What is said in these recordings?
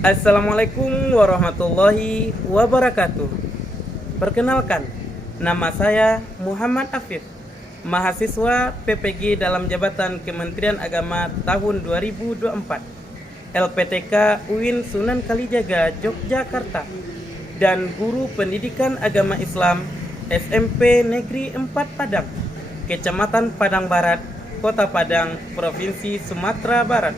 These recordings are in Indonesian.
Assalamualaikum warahmatullahi wabarakatuh. Perkenalkan, nama saya Muhammad Afif, mahasiswa PPG dalam jabatan Kementerian Agama tahun 2024, LPTK UIN Sunan Kalijaga, Yogyakarta, dan guru pendidikan agama Islam SMP Negeri 4 Padang, Kecamatan Padang Barat, Kota Padang, Provinsi Sumatera Barat.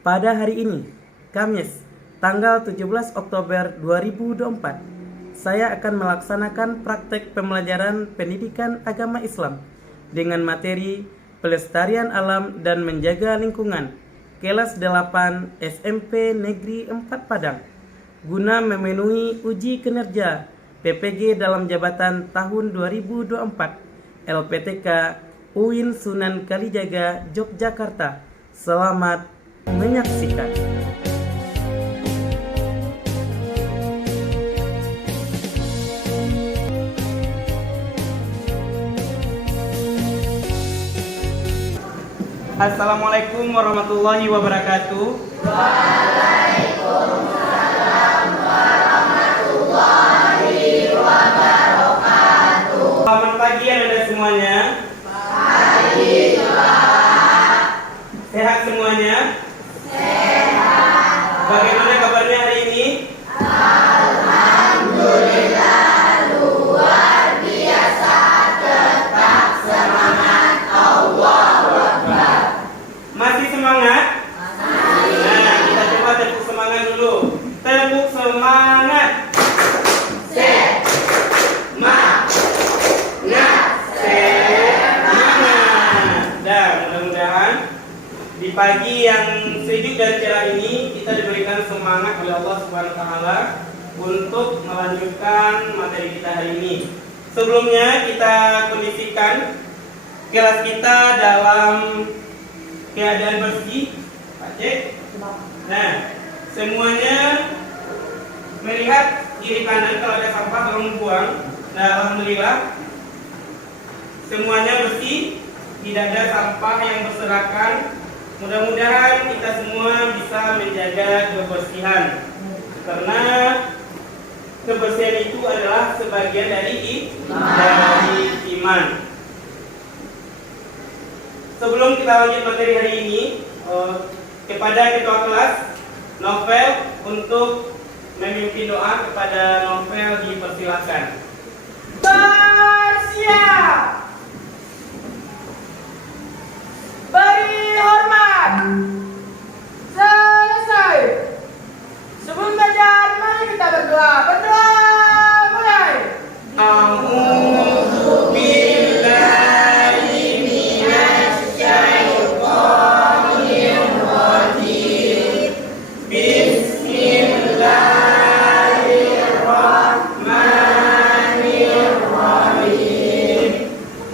Pada hari ini, Kamis, tanggal 17 Oktober 2024, saya akan melaksanakan praktek pembelajaran pendidikan agama Islam dengan materi pelestarian alam dan menjaga lingkungan, kelas 8 SMP Negeri 4 Padang, guna memenuhi uji kinerja PPG dalam jabatan tahun 2024, LPTK UIN Sunan Kalijaga, Yogyakarta. Selamat menyaksikan. Assalamualaikum warahmatullahi wabarakatuh. Waalaikumsalam warahmatullahi wabarakatuh. Selamat pagi Anda semuanya. Pagi Pak. Sehat semuanya? Sehat. Bagaimana kabarnya hari ini? Alhamdulillah luar biasa, tetap semangat. Allahu Akbar. Masih semangat? Masih. Nah, kita coba tepuk semangat dulu. Tepuk semangat. Semangat. Semangat. Dan mudah-mudahan di pagi yang sejuk dan cerah ini kita diberikan semangat oleh Allah Subhanahu wa taala untuk melanjutkan materi kita hari ini. Sebelumnya kita kondisikan kelas kita dalam keadaan bersih, Pak Cek. Nah, semuanya melihat kiri kanan kalau ada sampah tolong buang. Nah, alhamdulillah semuanya bersih, tidak ada sampah yang berserakan. Mudah-mudahan kita semua bisa menjaga kebersihan, karena kebersihan itu adalah sebagian dari iman. Sebelum kita lanjut materi hari ini, kepada ketua kelas Novel untuk memimpin doa kepada Novel dipersilakan. Bersiap. Beri hormat. Selesai. Sebelum belajar, mari kita berdoa. Berdoa mulai. A'udzu billahi minasy syaithanir rajim. Bismillahirrahmanirrahim.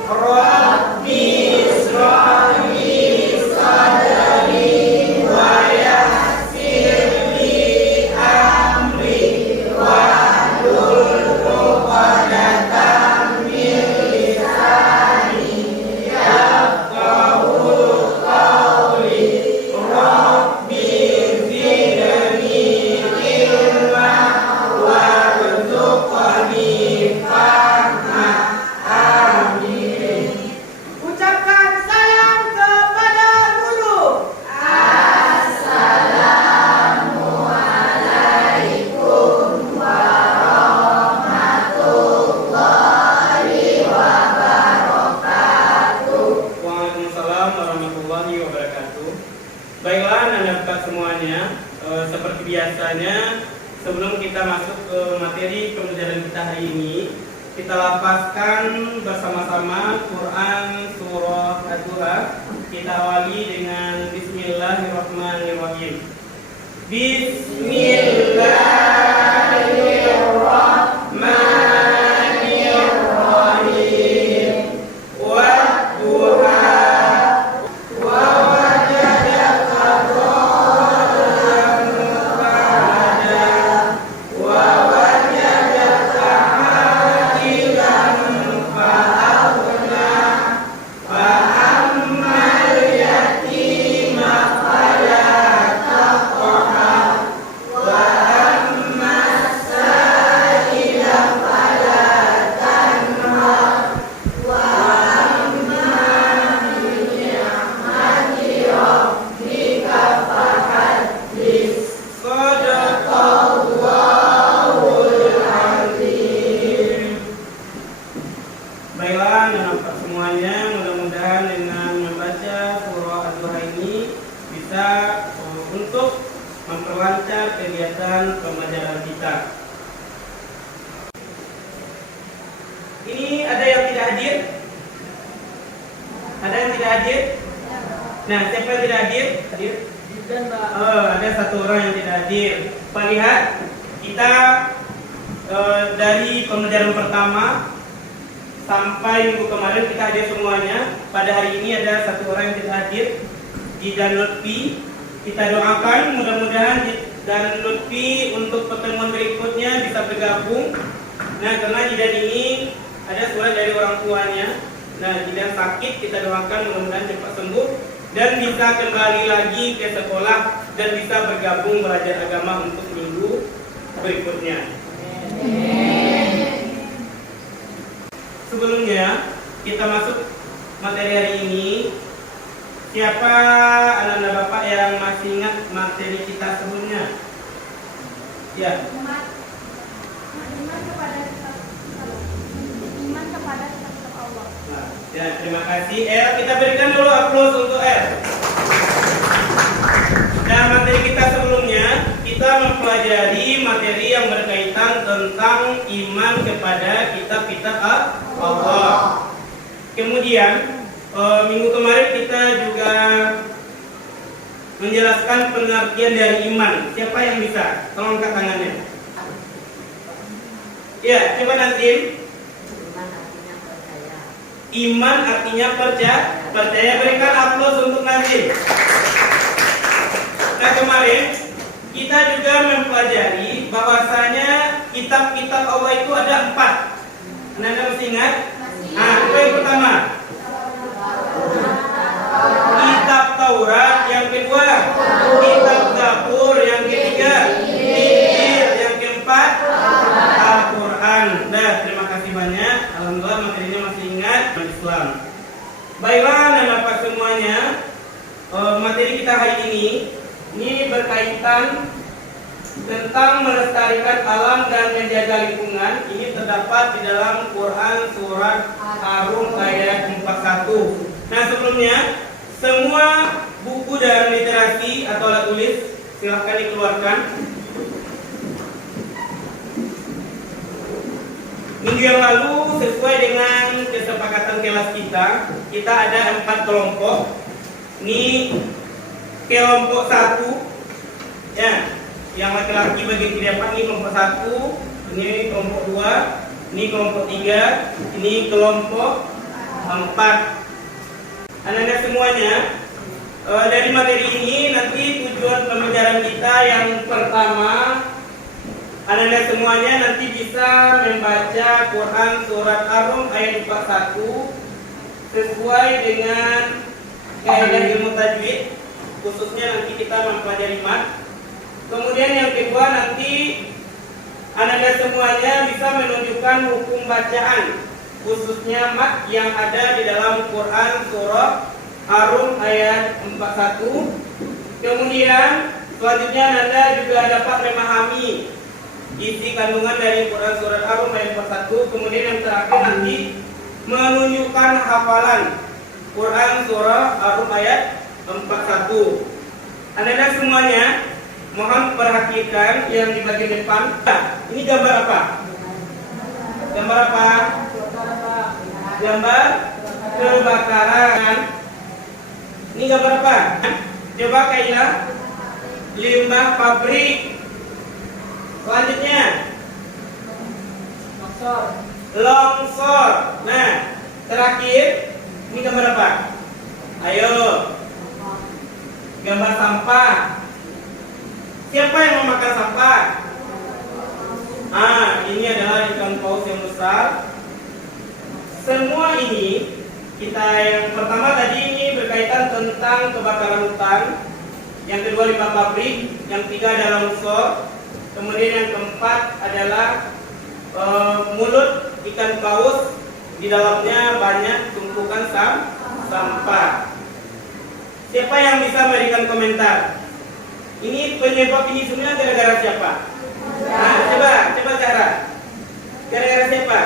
Rabbi ishrah li sadri wa yassir li amri wahlul 'uqdatam min lisani yafqahu qawli. Rabbi zidni ilma warzuqni fahma. Amin. Ucapkan salam kepada guru. Assalamualaikum warahmatullahi wabarakatuh. Waalaikumsalam warahmatullahi wabarakatuh. Baiklah anak-anak semuanya, seperti biasanya sebelum kita masuk ke materi pembelajaran kita hari ini, kita lafazkan bersama-sama Quran surah Ad-Duha. Kita awali dengan Bismillahirrahmanirrahim. Bismillahirrahmanirrahim. Wad-duha wa wajadaka dhallan fahada wa wajadaka a'ilan fa'aghna fa ammal yatima fala taqhar memperlancar kegiatan pembelajaran kita. Ini ada yang tidak hadir? Ada yang tidak hadir? Nah, siapa yang tidak hadir? Hadir? Oh, ada satu orang yang tidak hadir. Pak lihat, kita dari pembelajaran pertama sampai minggu kemarin kita hadir semuanya. Pada hari ini ada satu orang yang tidak hadir, Jidan Lutfi. Kita doakan mudah-mudahan dan Lutfi untuk pertemuan berikutnya bisa bergabung. Nah, karena Jidan ini ada surat dari orang tuanya. Nah, Jidan sakit, kita doakan mudah-mudahan cepat sembuh dan bisa kembali lagi ke sekolah dan bisa bergabung belajar agama untuk minggu berikutnya. Sebelumnya kita masuk materi hari ini, siapa anak-anak bapak yang masih ingat materi kita sebelumnya? Ya. Iman kepada kitab Allah. Nah, ya, terima kasih. Kita berikan dulu aplaus untuk Nah, materi kita sebelumnya kita mempelajari materi yang berkaitan tentang iman kepada kitab-kitab Allah. Kemudian minggu kemarin kita juga menjelaskan pengertian dari iman. Siapa yang bisa? Tolong angkat tangannya. Ya, coba Nazim. Iman artinya percaya. Berikan aplaus untuk Nazim. Nah, kemarin kita juga mempelajari bahwasanya kitab-kitab Allah itu ada 4. Anda masih ingat? Nah, itu yang pertama. Kitab Taurat, yang kedua kitab Zabur, yang ketiga Injil, yang keempat Al-Quran. Nah, terima kasih banyak. Alhamdulillah materinya masih ingat. Islam. Baiklah, Bapak semuanya, materi kita hari ini berkaitan tentang melestarikan alam dan menjaga lingkungan. Ini terdapat di dalam Quran surat Ar-Rum ayat 41. Nah, sebelumnya semua buku dan literasi atau alat tulis silahkan dikeluarkan. Minggu yang lalu sesuai dengan kesepakatan kelas kita ada 4 kelompok. Ini kelompok 1 ya, yang laki-laki bagian kiri apa? Ini kelompok 1, ini kelompok 2, ini kelompok 3, ini kelompok 4. Anak-anak semuanya, dari materi ini nanti tujuan pembelajaran kita yang pertama, anak-anak semuanya nanti bisa membaca Quran surat Ar-Rum ayat 41 sesuai dengan kaidah ilmu tajwid, khususnya nanti kita mempelajari mat. Kemudian yang kedua nanti anak-anak semuanya bisa menunjukkan hukum bacaan, khususnya mat yang ada di dalam Quran surah Ar-Rum ayat 41. Kemudian selanjutnya Anda juga dapat memahami isi kandungan dari Quran surat Ar-Rum ayat 41. Kemudian yang terakhir nanti menunjukkan hafalan Quran surah Ar-Rum ayat 41. Anak-anak semuanya, mohon perhatikan yang di bagian depan. Ini gambar apa? Gambar apa? Gambar kebakaran. Ini gambar apa? Coba Kaila. Limbah pabrik. Selanjutnya longsor. Nah, terakhir ini gambar apa? Ayo. Gambar sampah. Siapa yang memakan sampah? Ini adalah ikan paus yang besar. Semua ini kita yang pertama tadi ini berkaitan tentang kebakaran hutan, yang kedua limbah pabrik, yang ketiga adalah longsor, kemudian yang keempat adalah mulut ikan paus, di dalamnya banyak tumpukan sampah. Siapa yang bisa memberikan komentar? Ini penyebab ini semua gara-gara siapa? Nah, coba Zahra. Gara-gara siapa?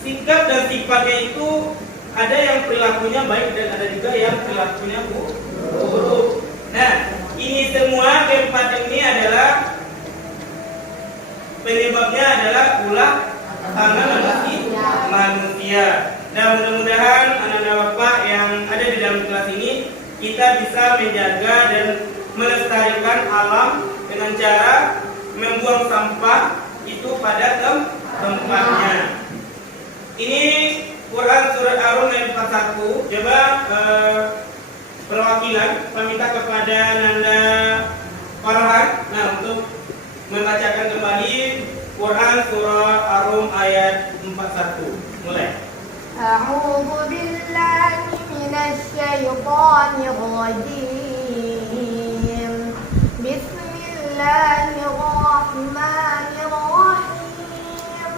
Sikap dan sifatnya itu ada yang perilakunya baik dan ada juga yang perilakunya buruk. Nah, ini semua keempat ini adalah penyebabnya adalah ulah tangan manusia. Dan mudah-mudahan anak-anak bapak yang ada di dalam kelas ini kita bisa menjaga dan melestarikan alam dengan cara membuang sampah itu pada tempatnya. Ini Quran surat Ar-Rum ayat 41. Coba perwakilan meminta kepada Nanda Farhan untuk membacakan kembali Quran surah Ar-Rum ayat 41. Mulai. A'udzu billahi minasyaitonir rajim. Bismillahirrahmanirrahim.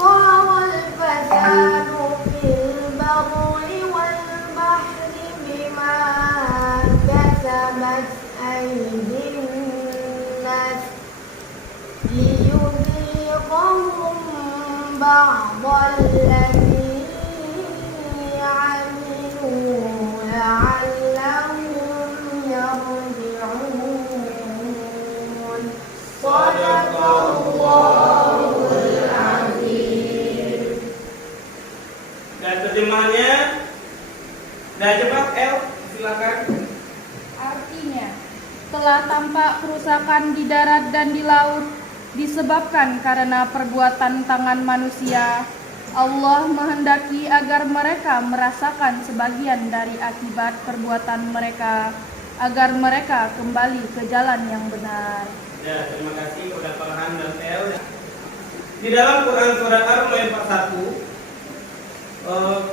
Dhahara al-fasadu fil barri wal bahri bima kasabat aydin nas liyudhiqahum ba'dalladzi 'amilu la'allahum yarji'un. Shadaqallahul azim. Dan terjemahannya, dan cepat El, silakan. Artinya, telah tampak kerusakan di darat dan di laut disebabkan karena perbuatan tangan manusia. Allah menghendaki agar mereka merasakan sebagian dari akibat perbuatan mereka, agar mereka kembali ke jalan yang benar. Ya, terima kasih kepada Farhan dan El. Di dalam Quran surat Ar-Rum ayat 41,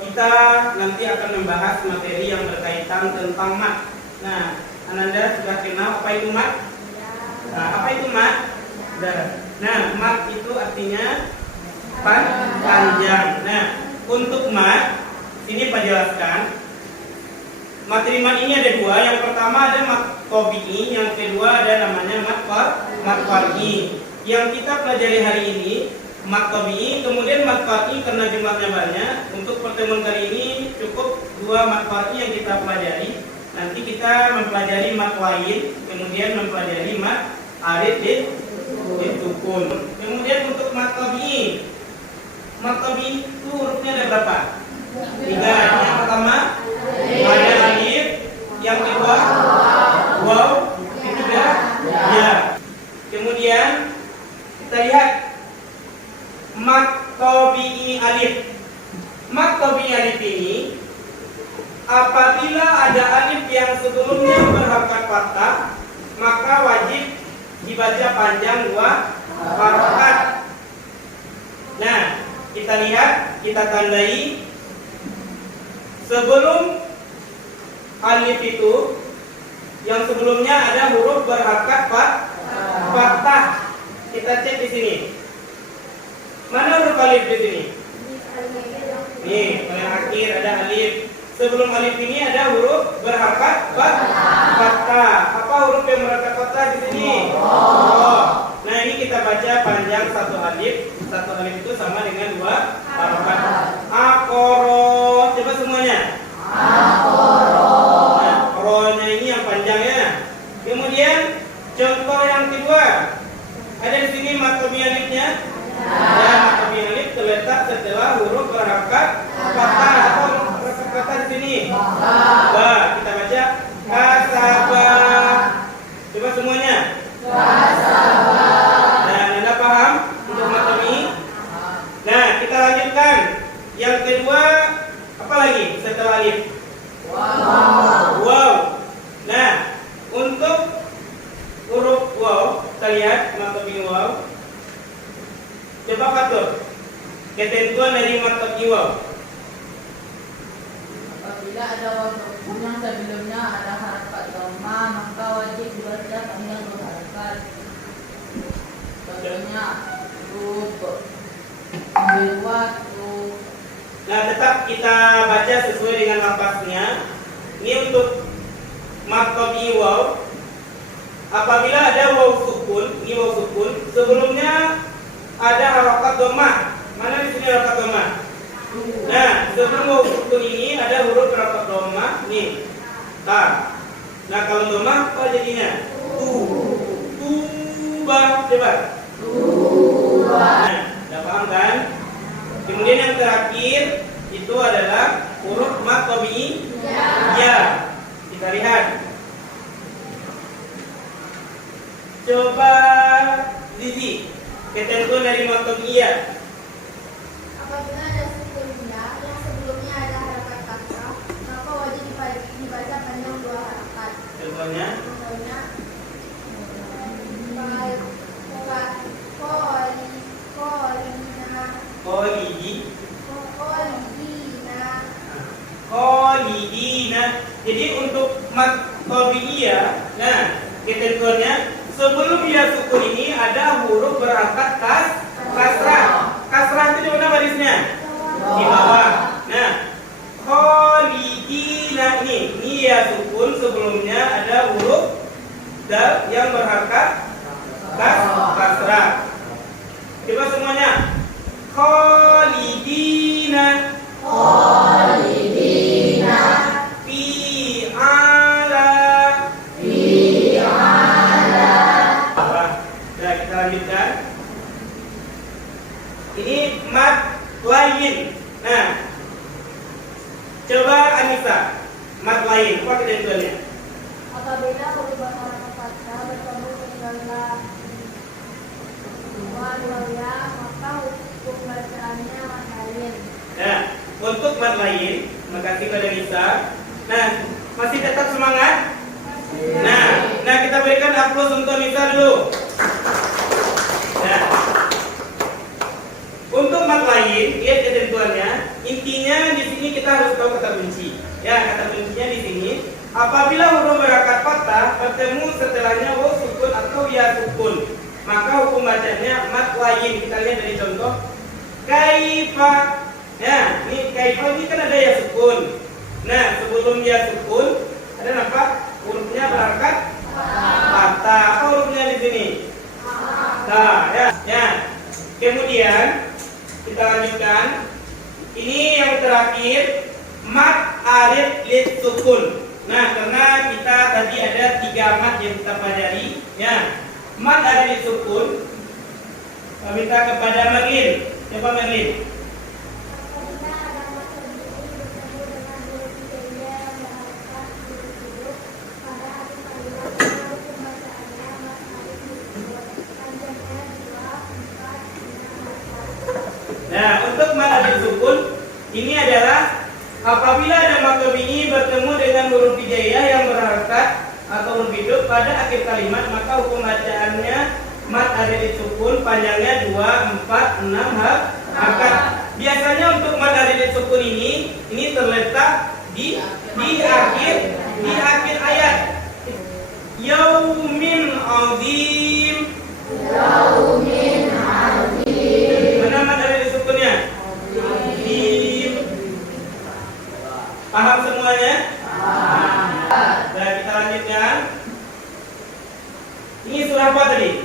kita nanti akan membahas materi yang berkaitan tentang mat. Nah, Ananda sudah kenal apa itu mat? Nah, apa itu mat? Nah, mat itu artinya panjang. Nah, untuk mat, ini Pak jelaskan. Materi mat ini ada dua. Yang pertama ada mat tabi'i, yang kedua ada namanya mat far'i. Yang kita pelajari hari ini mat tabi'i, kemudian mat far'i karena jumlahnya banyak. Untuk pertemuan kali ini cukup dua mat far'i yang kita pelajari. Nanti kita mempelajari mat lain, kemudian mempelajari mat arid sukun. Kemudian untuk mat tabi'i itu hurufnya ada berapa? 3. Yang pertama ada alif, yang kedua waw, yang ketiga ya. Kemudian kita lihat mat tabi'i alif. Mat tabi'i alif ini apabila ada alif yang sebelumnya berharokat fathah, maka wajib dibaca panjang 2 harokat. Nah, kita lihat, kita tandai sebelum alif itu, yang sebelumnya ada huruf berharokat fathah. Kita cek di sini. Mana huruf alif di sini? Nih, yang akhir ada alif. Sebelum alif ini ada huruf berharokat fathah. Apa huruf yang berharokat fathah di sini? Oh. Nah, ini kita baca panjang satu alif. Satu alif itu sama dengan 2 harokat. Akoro. Coba semuanya. Akoro. Nah, ro-nya ini yang panjangnya. Kemudian contoh yang kedua. Ada di sini mat tabi'i alifnya. Ya, mat tabi'i alif terletak setelah huruf berharokat fathah. Apa huruf berharokat fathah di sini? Ba. Kita baca kasaba. Coba semuanya. Kasaba. Nah, Anda paham untuk mat tabi'i? Nah, kita lanjutkan. Yang kedua, apa lagi setelah alif? Wow. Nah, untuk huruf waw, kita lihat mat tabi'i waw. Coba katur ketentuan dari mat tabi'i waw. Apabila ada waw yang sebelumnya ada harakat dhamma, maka wajib dibaca panjang 2 harakat. Contohnya rub, ambil waktu. Nah, tetap kita baca sesuai dengan lafaznya. Ini untuk mat tabi'i waw. Apabila ada waw sukun, ini waw sukun, sebelumnya ada harokat dhammah. Mana di sini harokat dhammah? Nah, sebelum huruf sukun ini ada huruf berapa dhamma? Nih, ta. Nah, kalau dhamma apa jadinya? Tuba, coba. Nah, udah paham kan? Kemudian yang terakhir itu adalah huruf mad tabi'i. Ya. Kita lihat. Coba Zizi, ketentuan dari mad tabi'i. Apabila ada sukun ya yang sebelumnya ada harakat fathah, maka wajib dibaca panjang 2 harakat. Contohnya, Contohnya, Kholidi. kolina. Kholidina. Jadi untuk mad tabi'iyah, nah ketentuannya sebelum ya sukun ini ada huruf berangkat kasrah. Kasrah itu di mana barisnya? Di bawah. Nah, kholidina ini ya sukun sebelumnya ada huruf dal yang berangkat kasrah. Coba semuanya. Kholidina. Fi ala. Nah, kita lanjutkan. Ini mad lain. Nah, coba Anissa, mad lain. Apa ketentuannya? Apabila huruf harakat fathah bertemu dengan ya, maka hukum bacaannya mad lain. Nah, untuk mad lain, makasih pada Nisa. Nah, masih tetap semangat? Nah, kita berikan aplaus untuk Nisa dulu. Nah, untuk mad lain, lihat ketentuannya. Intinya di sini kita harus tahu kata kunci. Ya, kata kuncinya di sini. Apabila huruf berangkat fathah bertemu setelahnya waw sukun atau ya sukun, maka hukum bacanya mad lain. Kita lihat dari contoh. Kaifa. Ya, ini kaifa ini kan ada ya sukun. Nah, sebelum ya sukun ada apa? Hurufnya berangkat fathah. Apa hurufnya di sini? Nah, ya. Kemudian kita lanjutkan. Ini yang terakhir mad arid lid sukun. Nah, karena kita tadi ada 3 mad yang kita pelajari, ya. Mad arid lid sukun. Kita minta kepada Merlin. Coba Merlin. Apabila ada mad tabi'i bertemu dengan huruf hijaiyah yang berharakat huruf pada alif kalimat, maka hukum bacaannya mad alif disebut panjangnya 2, 4, 6 harakat. Nah, untuk mad arid sukun ini adalah apabila ada mad tabi'i bertemu dengan huruf hijaiyah yang berharakat atau huruf hidup pada akhir kalimat, maka hukum bacaannya mad arid sukun panjangnya 2, 4, 6 harakat. Biasanya untuk mad arid sukun ini terletak di akhir ayat. Yaumin azim. Mana mad arid sukunnya? Azim. Paham semuanya? Nah, kita lanjutkan. Ini surah apa tadi?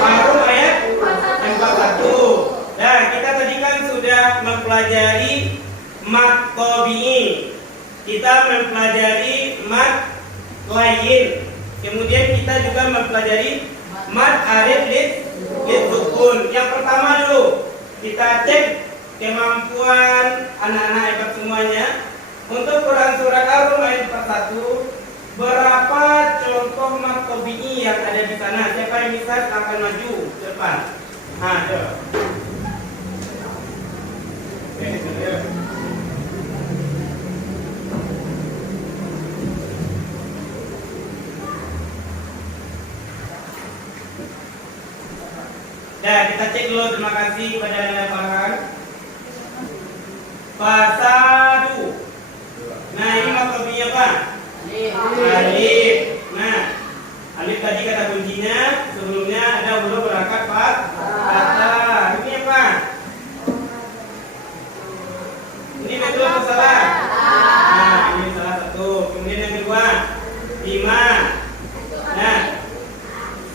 Ar-Rum ayat 41. Nah, kita tadi kan sudah mempelajari mad tabi'i. Kita mempelajari mad lain. Kemudian kita juga mempelajari mad arid lid sukun. Yang pertama dulu, kita cek kemampuan anak-anak hebat semuanya. Untuk Quran surat Ar-Rum ayat 41, berapa contoh mad tabi'i yang ada di sana? Siapa yang bisa akan maju ke depan? Nah, coba. Nah, kita cek dulu. Terima kasih kepada Anda Farhan. Fasadu. Nah, ini mad tabi'i apa? Alif. Nah, alif tadi kata kuncinya. Sebelumnya ada huruf berangkat fathah. Ini apa? Ini betul atau salah? Nah, ini salah satu. Kemudian yang kedua, 5. Nah,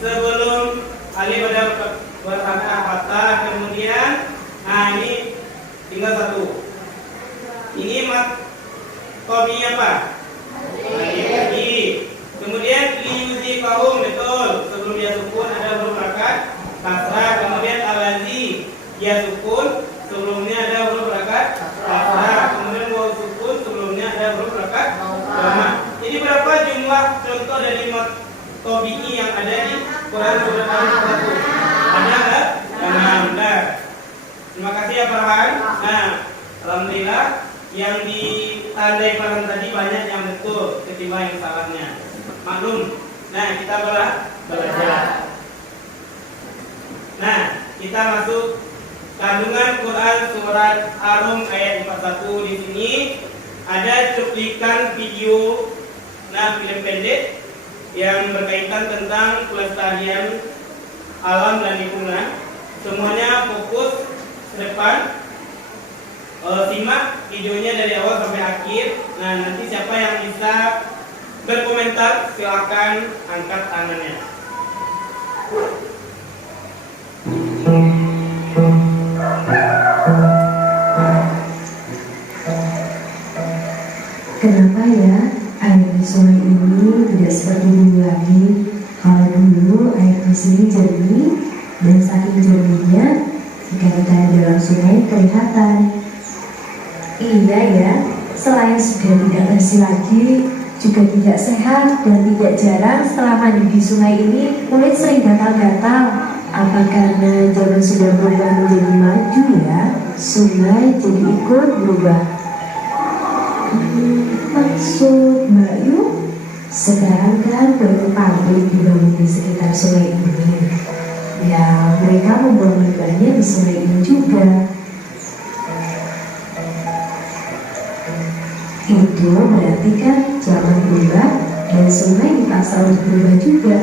sebelum alif ada berangkat fathah, kemudian, nah ini tinggal satu Ini tobinya apa? Lagi. Kemudian liyuzikahum, betul. Sebelum dia sukun ada huruf harokat kasrah. Kemudian alazi dia sukun, sebelumnya ada huruf harokat kasrah. Kemudian waw sukun, sebelumnya ada huruf harokat dhamma. Jadi berapa jumlah contoh dari tobi'i yang ada di Quran surat Al-Fatihah? Ada enggak? 6. Nah, terima kasih ya Farhan. Nah, alhamdulillah yang ditandai Farhan tadi banyak yang betul ketimbang yang salahnya. Maklum. Nah, kita belajar. Nah, kita masuk kandungan Quran surat Ar-Rum ayat 41. Di sini ada cuplikan video, film pendek yang berkaitan tentang pelestarian alam dan lingkungan. Semuanya fokus ke depan. Simak videonya dari awal sampai akhir. Nah, nanti siapa yang bisa berkomentar silakan angkat tangannya. Kenapa ya air di sungai ini tidak seperti dulu lagi? Kalau dulu air di sini jernih dan saking jernihnya ikan-ikan di dalam sungai kelihatan. Iya ya, selain sudah tidak bersih lagi, juga tidak sehat dan tidak jarang setelah mandi di sungai ini kulit sering gatal-gatal. Apa karena zaman sudah berubah menjadi maju ya? Sungai jadi ikut berubah. Maksud Mbak Yu, sekarang kan banyak pabrik dibangun di sekitar sungai ini. Ya, mereka membuang limbahnya di sungai ini juga. Itu berarti kan zaman berubah dan sungai dipaksa untuk berubah juga.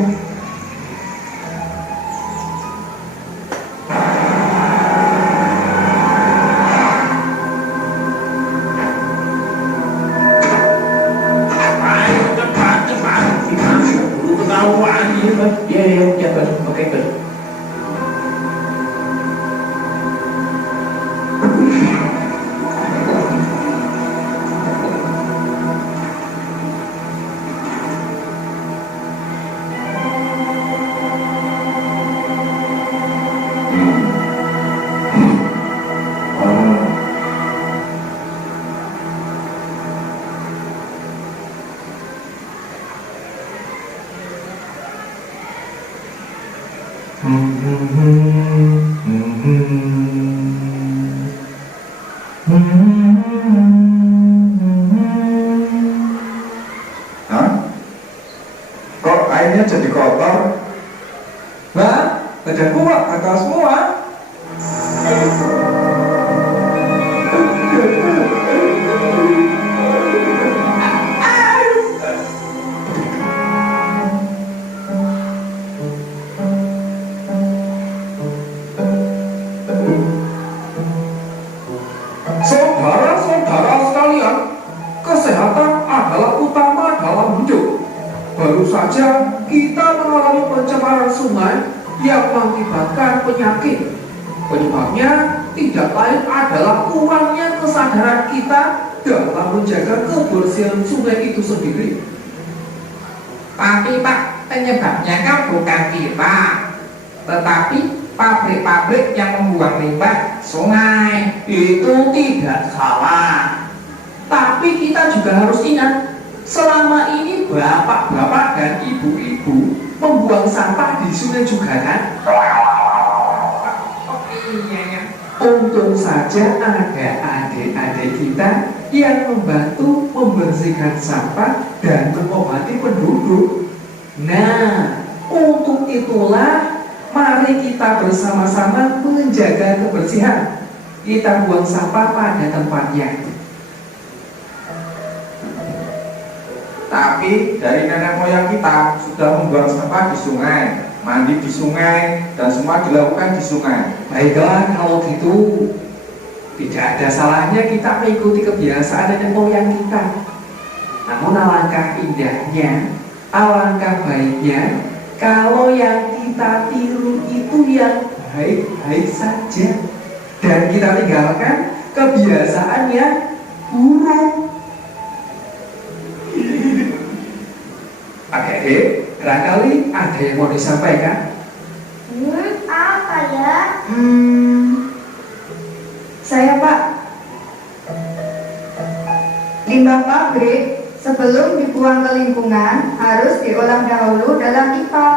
Hah? Kok airnya jadi kotor? Mbak, badanku kok gatal semua. Saudara-saudara sekalian, kesehatan adalah utama dalam hidup. Baru saja kita mengalami pencemaran sungai yang mengakibatkan penyakit. Penyebabnya tidak lain adalah kurangnya kesadaran kita dalam menjaga kebersihan sungai itu sendiri. Tapi Pak, penyebabnya kan bukan kita, tetapi pabrik-pabrik yang membuang limbah sungai. Itu tidak salah. Tapi kita juga harus ingat, selama ini bapak-bapak dan ibu-ibu membuang sampah di sungai juga kan? Iya. Untung saja ada adik-adik kita yang membantu membersihkan sampah dan mengobati penduduk. Nah, untuk itulah mari kita bersama-sama menjaga kebersihan. Kita buang sampah pada tempatnya. Tapi dari nenek moyang kita sudah membuang sampah di sungai, mandi di sungai, dan semua dilakukan di sungai. Baiklah kalau gitu, tidak ada salahnya kita mengikuti kebiasaan nenek moyang kita. Namun alangkah indahnya, alangkah baiknya kalau yang kita tiru itu yang baik-baik saja, dan kita tinggalkan kebiasaan yang buruk. Adik-adik, barangkali ada yang mau disampaikan? Apa ya? Saya Pak. Limbah pabrik sebelum dibuang ke lingkungan harus diolah dahulu dalam IPAL,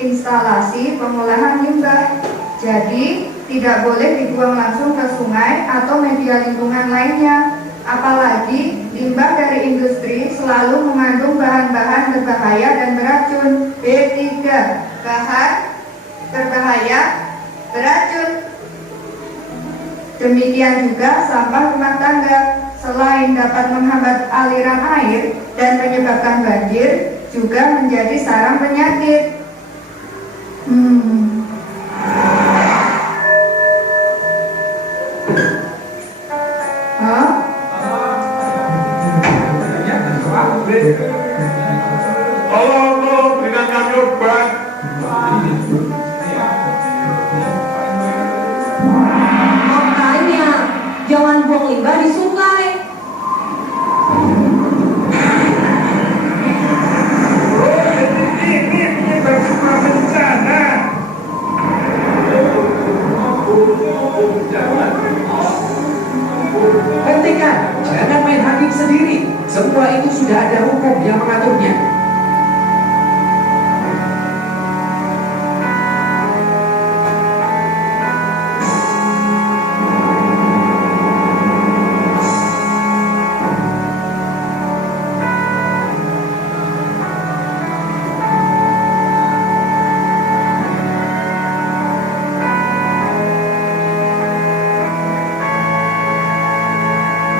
instalasi pengolahan limbah. Jadi tidak boleh dibuang langsung ke sungai atau media lingkungan lainnya. Apalagi limbah dari industri selalu mengandung bahan-bahan berbahaya dan beracun. B3, bahan berbahaya beracun. Demikian juga sampah rumah tangga, selain dapat menghambat aliran air dan menyebabkan banjir, juga menjadi sarang penyakit. Hah? Tolong berikan kami obat. Makanya jangan buang limbah di sungai. Ini bersama bencana. Hentikan, jangan main hakim sendiri. Semua itu sudah ada hukum yang mengaturnya.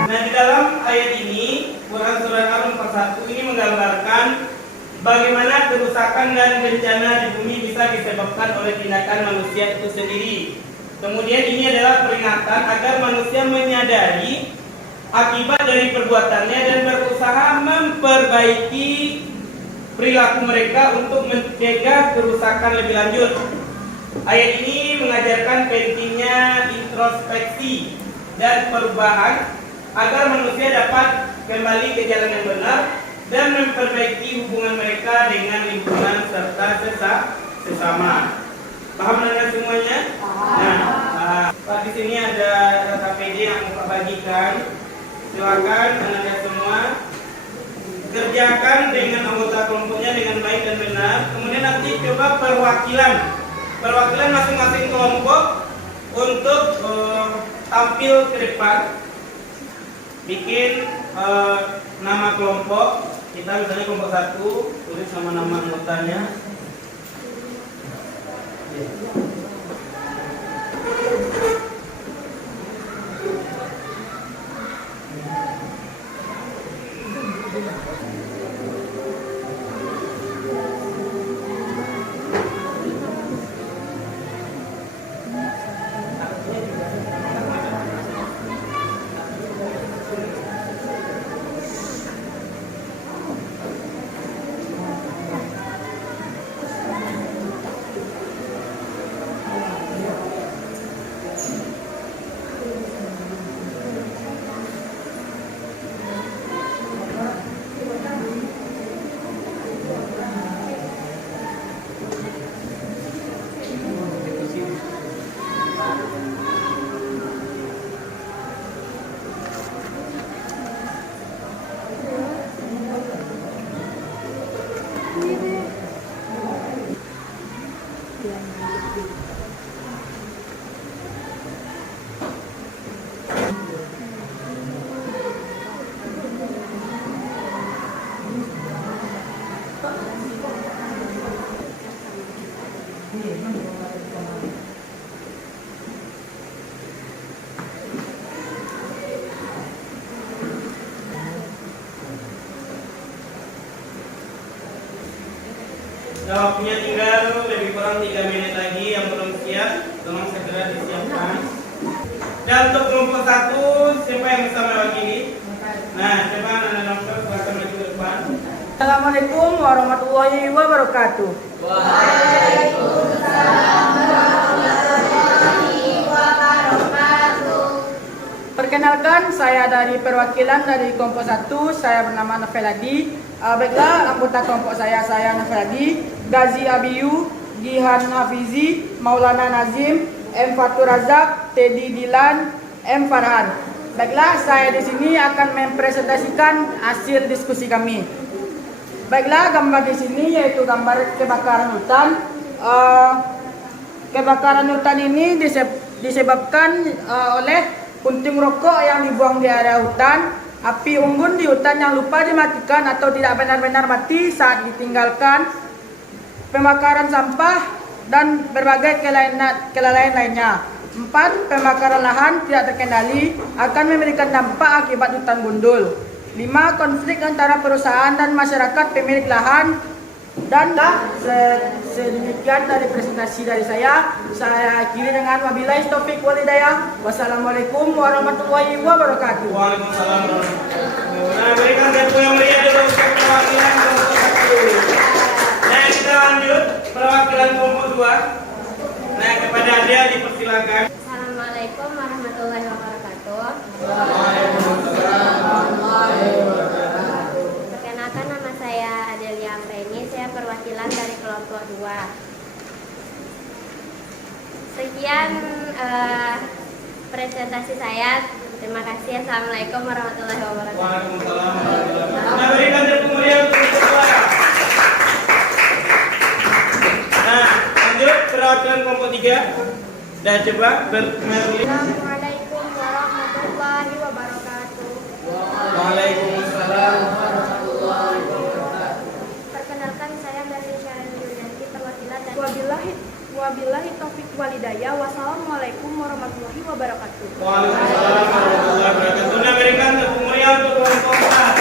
Nah, di dalam ayat ini, Quran Surah Al-41 ini menggambarkan bagaimana kerusakan dan bencana di bumi bisa disebabkan oleh tindakan manusia itu sendiri. Kemudian ini adalah peringatan agar manusia menyadari akibat dari perbuatannya dan berusaha memperbaiki perilaku mereka untuk mencegah kerusakan lebih lanjut. Ayat ini mengajarkan pentingnya introspeksi dan perubahan agar manusia dapat kembali ke jalan yang benar dan memperbaiki hubungan mereka dengan lingkungan serta sesama. Paham dengan semuanya? Nah, Pak, di sini ada data PD yang mau bagikan. Silakan anda semua kerjakan dengan anggota kelompoknya dengan baik dan benar. Kemudian nanti coba perwakilan masing-masing kelompok untuk tampil ke depan. Bikin nama kelompok. Kita misalnya kelompok 1, tulis nama-nama anggotanya. Jawabnya tinggal lebih kurang 3 menit lagi. Yang belum siap, tolong segera disiapkan. Dan untuk kelompok 1, siapa yang bisa mewakili? Nah, coba Nana Nafkar silakan maju ke depan. Assalamualaikum warahmatullahi wabarakatuh. Perkenalkan, saya dari perwakilan dari kelompok 1, saya bernama Novel Adi. Baiklah, anggota kelompok saya Novel Adi, Gazi Abiyu, Gihan Hafizi, Maulana Nazim, M. Fatur Razak, Teddy Dilan, M. Farhan. Baiklah, saya di sini akan mempresentasikan hasil diskusi kami. Baiklah, gambar di sini yaitu gambar kebakaran hutan. Kebakaran hutan ini disebabkan oleh puntung rokok yang dibuang di area hutan, api unggun di hutan yang lupa dimatikan atau tidak benar-benar mati saat ditinggalkan, pembakaran sampah, dan berbagai kelalaian lainnya. 4. Pembakaran lahan tidak terkendali akan memberikan dampak akibat hutan gundul. 5. Konflik antara perusahaan dan masyarakat pemilik lahan. Dan sedemikian dari presentasi dari saya akhiri dengan wabillahi taufiq wal hidayah. Wassalamualaikum warahmatullahi wabarakatuh. Waalaikumsalam warahmatullahi wabarakatuh. Nah, berikan tepuk yang meriah dulu untuk perwakilan kelompok 1. Nah, kita lanjut perwakilan kelompok 2. Nah, kepada Adia dipersilakan. Assalamualaikum warahmatullahi wabarakatuh. Waalaikumsalam warahmatullahi wabarakatuh. Perkenalkan, nama saya Adelia Amreni, saya perwakilan dari kelompok 2. Sekian presentasi saya. Terima kasih. Assalamualaikum warahmatullahi wabarakatuh. Waalaikumsalam warahmatullahi wabarakatuh. Nah, berikan tepuk meriah untuk kelompok 2. Nah, lanjut perwakilan kelompok 3. Dan coba berkembali. Assalamualaikum warahmatullahi wabarakatuh. Waalaikumsalam warahmatullahi wabarakatuh. Perkenalkan, saya dari Syarani Yulianti, perwakilan dari Wabillahi taufiq wal hidayah. Wassalamualaikum warahmatullahi wabarakatuh. Waalaikumsalam warahmatullahi wabarakatuh. Nah, berikan tepuk meriah untuk kelompok 4.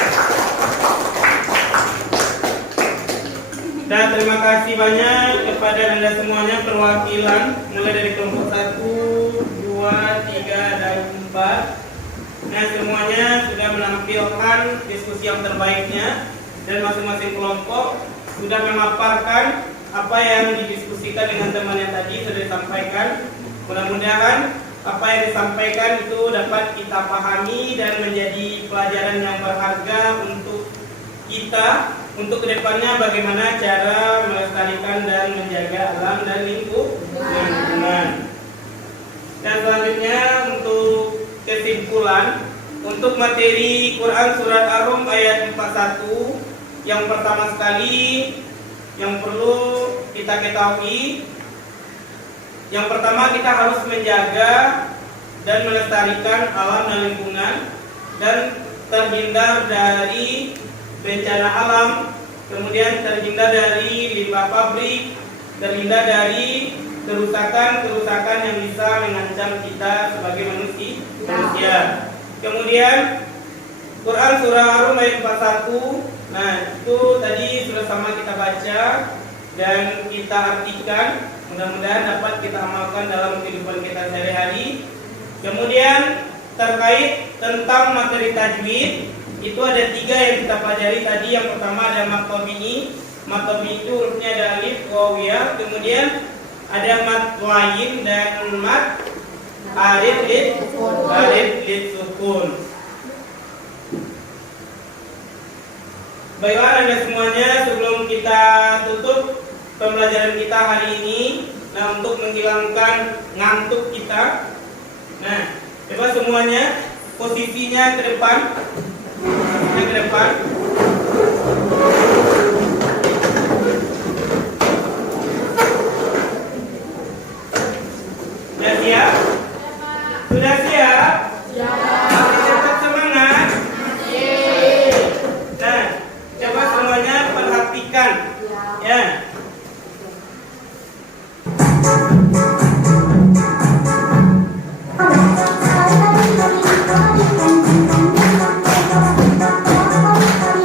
Dan terima kasih banyak kepada Anda semuanya perwakilan mulai dari kelompok 1, 2, 3, dan 4. Nah, semuanya sudah menampilkan diskusi yang terbaiknya dan masing-masing kelompok sudah memaparkan apa yang didiskusikan dengan temannya tadi sudah disampaikan. Mudah-mudahan apa yang disampaikan itu dapat kita pahami dan menjadi pelajaran yang berharga untuk kita untuk kedepannya bagaimana cara melestarikan dan menjaga alam dan lingkungan. Dan selanjutnya untuk kesimpulan untuk materi Quran surat Ar-Rum ayat 41, yang pertama sekali yang perlu kita ketahui, yang pertama kita harus menjaga dan melestarikan alam dan lingkungan dan terhindar dari bencana alam, kemudian terhindar dari limbah pabrik, terhindar dari kerusakan yang bisa mengancam kita sebagai manusia. Kemudian Quran surah Ar-Rum ayat 41. Nah, itu tadi sudah sama kita baca dan kita artikan. Mudah-mudahan dapat kita amalkan dalam kehidupan kita sehari-hari. Kemudian terkait tentang materi tajwid, itu ada 3 yang kita pelajari tadi. Yang pertama ada mat tabi'i. Mat tabi'i itu hurufnya ada alif, waw, ya. Kemudian ada mat lain dan mat alif lid sukun. Baiklah Anda semuanya, sebelum kita tutup pembelajaran kita hari ini, nah untuk menghilangkan ngantuk kita, nah coba semuanya posisinya ke depan. Sudah siap? Sudah siap? Masih tetap semangat? Nah, coba semuanya perhatikan, ya. Thank you.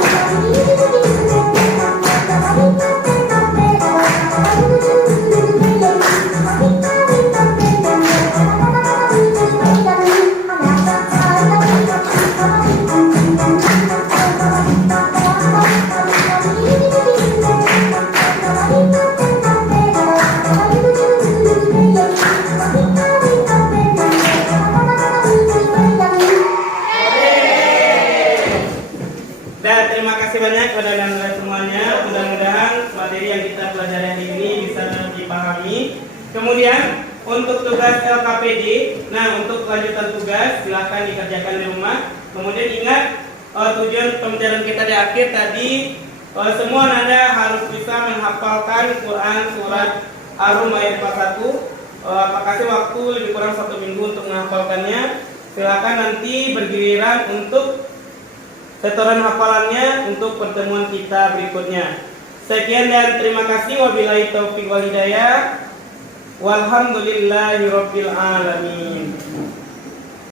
banyak kepada anda semuanya. Mudah-mudahan materi yang kita pelajari hari ini bisa dipahami. Kemudian untuk tugas LKPD, nah untuk kelanjutan tugas silahkan dikerjakan di rumah. Kemudian ingat tujuan pembelajaran kita di akhir tadi, semua nada harus bisa menghafalkan Quran surat Ar-Rum ayat 41. Apakah sih waktu lebih kurang 1 minggu untuk menghafalkannya? Silakan nanti bergiliran untuk setoran hafalannya untuk pertemuan kita berikutnya. Sekian dan terima kasih. Wabillahi taufiq wal hidayah. Walhamdulillahirabbil alamin.